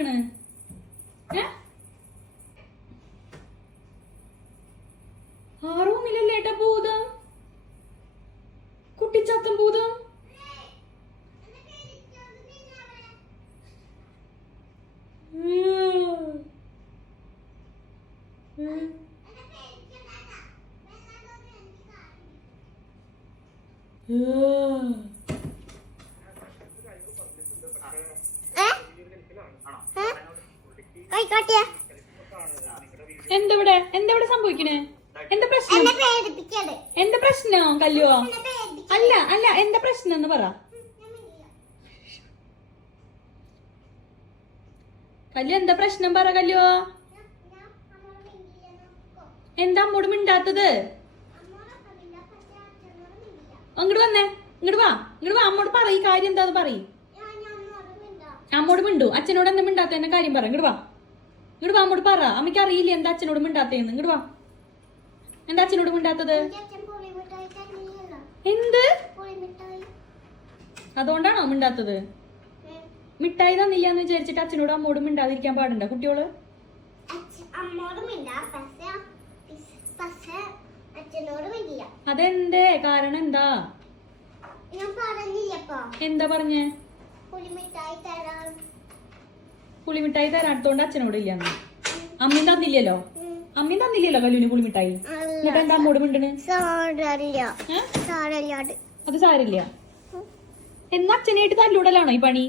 സംഭവിക്കണ്? ആ റൂമിലല്ലേ ഏട്ടാ ഭൂതം? കുട്ടിച്ചാത്തൻ ഭൂതം. എന്തെവിടെ എന്തെവിടെ സംഭവിക്കണേ? എന്താ പ്രശ്നം? എന്താ പ്രശ്നം കല്ലുവോ? അല്ല അല്ല എന്താ പ്രശ്നം എന്ന് പറ. കല്ലു എന്താ പ്രശ്നം പറ കല്ലുവോ? എന്താ അമ്മോട് മിണ്ടാത്തത്? അങ്ങോട്ട് വന്നേ, ഇങ്ങോട്ട് വാ, ഇങ്ങോട്ട് വാ. അമ്മോട് പറ, ഈ കാര്യം എന്താന്ന് പറയും. അമ്മോട് മിണ്ടു. അച്ഛനോട് എന്താ മിണ്ടാത്ത എന്നെ കാര്യം പറ. ഇങ്ങോട്ട് വാ, ഇങ്ങോട്ട് വാ. അമ്മോട് പറ. അമ്മയ്ക്ക് അറിയില്ല എന്താ അച്ഛനോട് മിണ്ടാത്തേന്ന്. ഇങ്ങോട്ട് വാ. എന്താ അച്ഛനോട് മിണ്ടാത്തത്? എന്ത്? അതുകൊണ്ടാണോ മിണ്ടാത്തത്? മിഠായി തന്നില്ലാന്ന് വിചാരിച്ചിട്ട് അച്ഛനോട് അമ്മോടും മിണ്ടാതിരിക്കാൻ പാടുണ്ടോ കുട്ടിയോള്? അതെന്തേ? കാരണം എന്താ? എന്താ പറഞ്ഞേ? പുളിമിഠായി തരാത്തോണ്ട് അച്ഛനോട് ഇല്ലാന്ന്. അമ്മയും തന്നില്ലല്ലോ. അമ്മയും തന്നില്ലല്ലോ കല്ലുവിന് പുളിമിഠായി. എന്നിട്ട് എന്താ അമ്മോട് മിണ്ടണ്? അത് സാരില്ല. എന്നാ അച്ഛനായിട്ട് തല്ലൂടലാണോ ഈ പണി?